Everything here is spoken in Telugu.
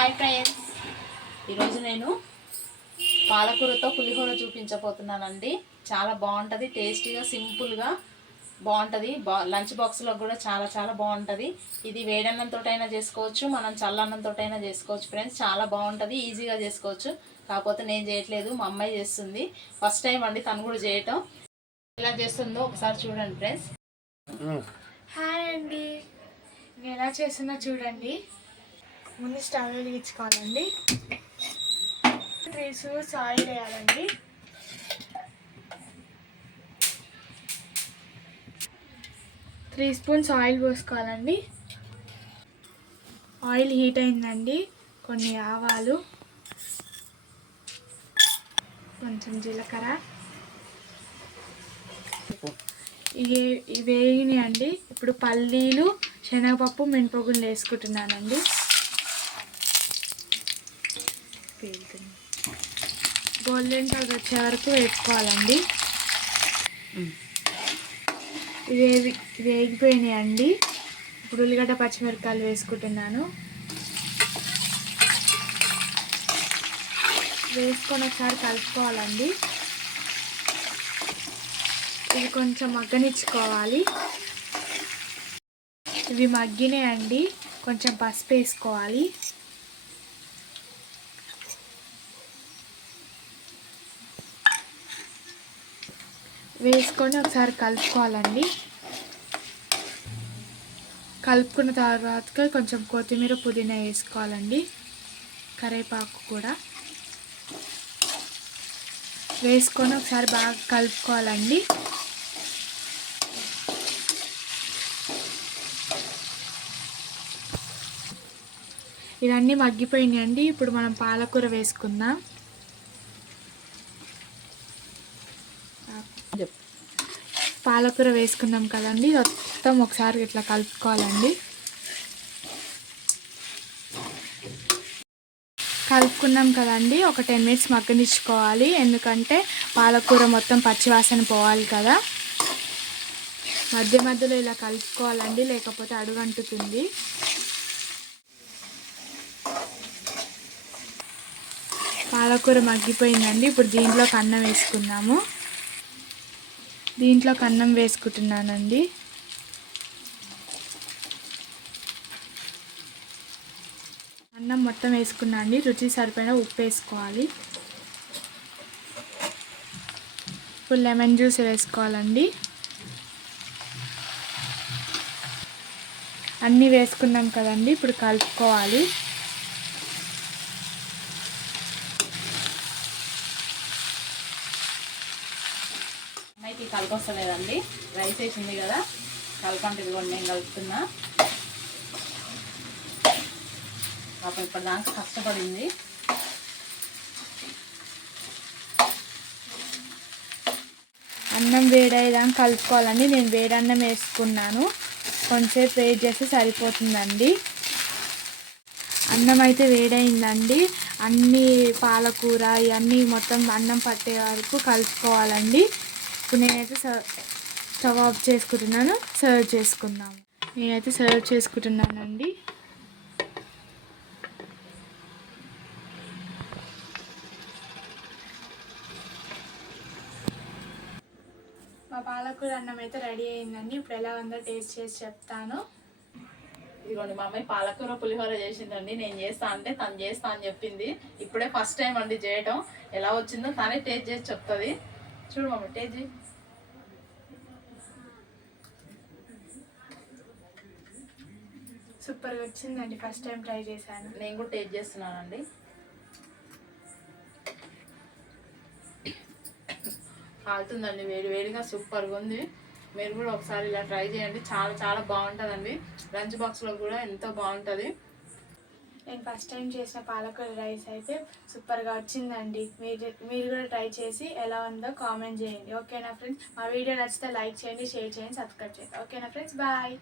Hi friends. ఈరోజు నేను పాలకూరతో పులిహోర చూపించబోతున్నానండి. చాలా బాగుంటుంది టేస్టీగా సింపుల్గా బాగుంటుంది. బా లంచ్ బాక్స్లో కూడా చాలా చాలా బాగుంటుంది. ఇది వేడన్నంతో అయినా చేసుకోవచ్చు మనం చల్లన్నంతో అయినా చేసుకోవచ్చు ఫ్రెండ్స్. చాలా బాగుంటుంది ఈజీగా చేసుకోవచ్చు. కాకపోతే నేను చేయట్లేదు మా అమ్మాయి చేస్తుంది. ఫస్ట్ టైం అండి తను కూడా చేయటం. ఎలా చేస్తుందో ఒకసారి చూడండి ఫ్రెండ్స్. హాయ్ అండి. నేను ఎలా చేస్తున్నా చూడండి. ముందు స్టవ్ వెలిగించుకోవాలండి త్రీ స్పూన్స్ ఆయిల్ వేయాలండి. త్రీ స్పూన్స్ ఆయిల్ పోసుకోవాలండి. ఆయిల్ హీట్ అయిందండి. కొన్ని ఆవాలు కొంచెం జీలకర్ర. ఇవి ఇవి వేగినాయండి. ఇప్పుడు పల్లీలు శనగపప్పు మినపగుళ్ళు వేసుకుంటున్నానండి. గోల్డెన్ కలర్ వచ్చే వరకు వేసుకోవాలండి ఇవి వేగి వేగిపోయినాయండి ఇప్పుడు ఉల్లిగడ్డ పచ్చిమిరపకాయలు వేసుకుంటున్నాను. వేసుకొని ఒకసారి కలుపుకోవాలండి. ఇవి కొంచెం మగ్గనిచ్చుకోవాలి. ఇవి మగ్గినాయండి. కొంచెం పసుపు వేసుకోవాలి. వేసుకొని ఒకసారి కలుపుకోవాలండి. కలుపుకున్న తర్వాత కొంచెం కొత్తిమీర పుదీనా వేసుకోవాలండి. కరివేపాకు కూడా. వేసుకొని ఒకసారి బాగా కలుపుకోవాలండి. ఇవన్నీ మగ్గిపోయినాయండి. ఇప్పుడు మనం పాలకూర వేసుకుందాం. పాలకూర వేసుకున్నాం కదండి మొత్తం ఒకసారి ఇట్లా కలుపుకోవాలండి. కలుపుకున్నాం కదండి ఒక టెన్ మినిట్స్ మగ్గనిచ్చుకోవాలి. ఎందుకంటే పాలకూర మొత్తం పచ్చివాసన పోవాలి కదా. మధ్య మధ్యలో ఇలా కలుపుకోవాలండి లేకపోతే అడుగంటుతుంది. పాలకూర మగ్గిపోయిందండి ఇప్పుడు దీంట్లోకి అన్నం వేసుకున్నాము. దీంట్లోకి అన్నం వేసుకుంటున్నానండి. అన్నం మొత్తం వేసుకున్నా అండి. రుచి సరిపోయిన ఉప్పు వేసుకోవాలి. ఇప్పుడు లెమన్ జ్యూస్ వేసుకోవాలండి. అన్నీ వేసుకున్నాం కదండి. ఇప్పుడు కలుపుకోవాలి. అమ్మాయికి కలపొస్తలేదండి రైస్ వేసింది కదా. కలపండి ఇదిగోండి నేను కలుపుతున్నా. పాపం ఇప్పటిదాకా కష్టపడింది. అన్నం వేడేదాకా కలుపుకోవాలండి. నేను వేడన్నం వేసుకున్నాను. కొంచెంసేపు వేడి చేస్తే సరిపోతుందండి. అన్నం అయితే వేడైందండి. అన్ని పాలకూర ఇవన్నీ మొత్తం అన్నం పట్టే వరకు కలుపుకోవాలండి. నేనైతే సర్వ్ స్టవ్ ఆఫ్ చేసుకుంటున్నాను. సర్వ్ చేసుకుందాం. నేనైతే సర్వ్ చేసుకుంటున్నానండి. మా పాలకూర అన్నం అయితే రెడీ అయిందండి. ఇప్పుడు ఎలా ఉందో టేస్ట్ చేసి చెప్తాను. ఇదిగోండి మా అమ్మాయి పాలకూర పులిహోర చేసిందండి. నేను చేస్తా అంటే తను చేస్తా అని చెప్పింది. ఇప్పుడే ఫస్ట్ టైం అండి చేయటం. ఎలా వచ్చిందో తనే టేస్ట్ చేసి చెప్తుంది. చూడు మమ్మీ చేయి. సూపర్గా వచ్చిందండి ఫస్ట్ టైం ట్రై చేశాను. నేను కూడా టేస్ట్ చేస్తున్నానండి. కాలుతుందండి వేడి వేడిగా సూపర్గా ఉంది. మీరు కూడా ఒకసారి ఇలా ట్రై చేయండి. చాలా చాలా బాగుంటుందండి. లంచ్ బాక్స్లో కూడా ఎంతో బాగుంటుంది. నేను ఫస్ట్ టైం చేసిన పాలకూర రైస్ అయితే సూపర్గా వచ్చిందండి. మీరు మీరు కూడా ట్రై చేసి ఎలా ఉందో కామెంట్ చేయండి. ఓకేనా ఫ్రెండ్స్ మా వీడియో నచ్చితే లైక్ చేయండి షేర్ చేయండి సబ్స్క్రైబ్ చేయండి. ఓకేనా ఫ్రెండ్స్ బాయ్